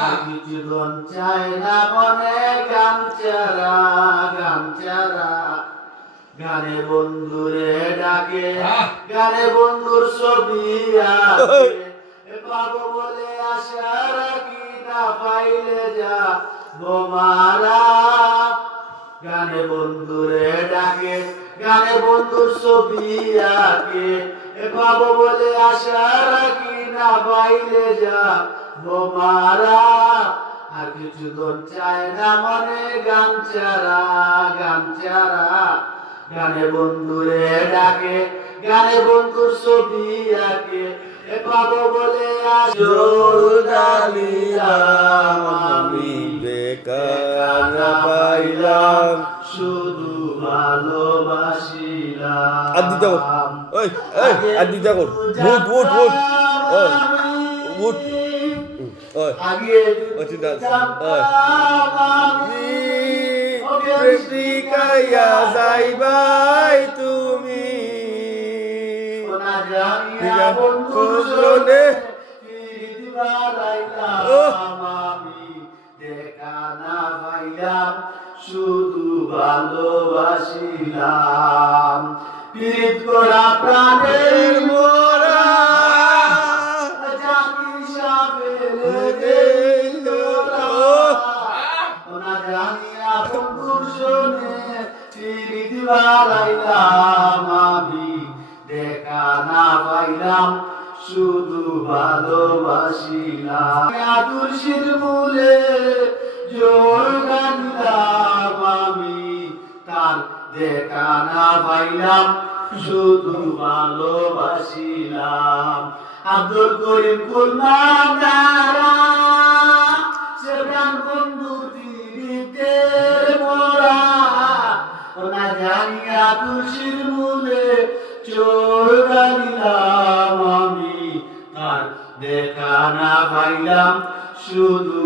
আর কিছু দন চায় না মনে গামছারা গামছারা গানে বন্ধুরে ডাকে গানে বন্ধুর ছবি আঁকে পাবো বলে আশা রাখি না পাইলে যা বোমারা গানে বন্ধুরে ডাকে গানে বন্ধুর ছবি আঁকে পাবো বলে আশা রাখি না পাইলে যা বোমারা আর কিছু দন চায় না মনে গামছারা গামছারা গানে বন্ধুরে ডাকে গানে বন্ধুর ছবি আঁকে পাবো বলে ডালিয়াম আমি বেকার পাইলাম শুধু ভালোবাসিলাম আদি যাও ওই এই আদি যাও উঠ উঠ উঠ ওই উঠ ওই আগে ওই ডান্স ওই প্রেমিকাইয়া যাইবাই তুমি ওনা জানিয়া বন্ধুজনে পিরিতি বাড়াইলাম আমি দেখা না পাইলাম শুধু ভালোবাসিলাম পিরিত করা প্রাণের মোরা জানি সাবেলে ওনা জানিয়া বন্ধুজনে পিরিতি বাড়াইলাম আমি দেখা না পাইলাম শুধু ভালোবাসিলাম তুলসীর মূলে জোর গানিলাম আমি তার দেখা না পাইলাম শুধু ভালোবাসিলাম আব্দুল করিম কুলমাদারা সে প্রাণ বন্ধু তিরিতে মোরা ওনা জানিয়া তুলসীর মূলে চোর গানিলাম আমি তার দেখা না পাইলাম শুধু